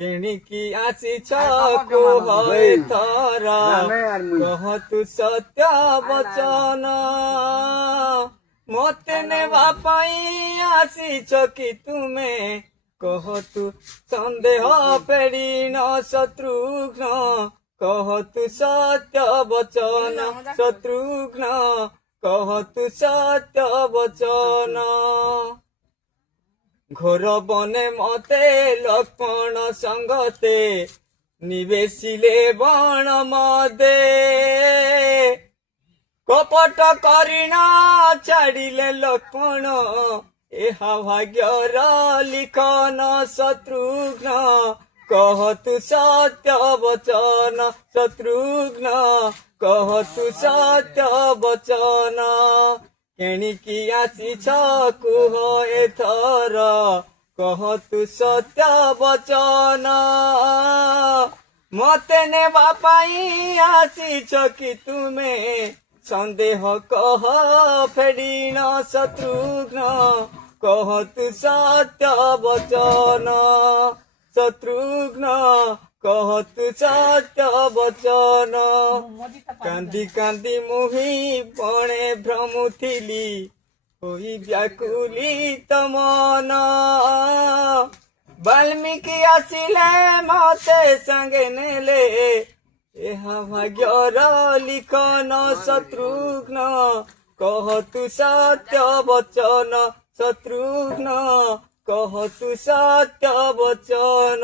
କିଣିକି ଆସିଛ କୁହ ଏଥର କହ ତୁ ସତ୍ୟ ବଚନ ମତେ ନେବା ପାଇଁ ଆସିଛ କି ତୁମେ କହ ତୁ ସନ୍ଦେହ ପେଡ଼ିନ ଶତ୍ରୁଘ୍ନ କହ ତୁ ସତ୍ୟ ବଚନ ଶତ୍ରୁଘ୍ନ କହ ତୁ ସତ୍ୟ ବଚନ ঘোর বনে মতে লক্ষ্মণ সঙ্গতে নিবেশিলে বণ মদে কপট করিণ ছাড়িলে লক্ষ্মণ এহা ভাগ্যর লিখন শত্রুঘ্ন কহ তু সত্য বচন শত্রুঘ্ন কহ তু সত্য বচন কেণিকি আসিছ কুহ এথর কহ তু সত্য বচন মতে নেবা পাই আসিছ কি তুমে সন্দেহ কহ ফেড়িন শত্রুঘ্ন কহ তু সত্য বচন শত্রুঘ্ন কহ তু সত্য বচন কান্দি কান্দি মুহি বণে ভ্রমুথিলি হই ব্যাকুলিত মন বাল্মীকি আসিলে মতে সঙ্গে নেলে এহা ভাগ্যর লিখন শত্রুঘ্ন কহ তু সত্য বচন শত্রুঘ্ন কহ তু সত্য বচন।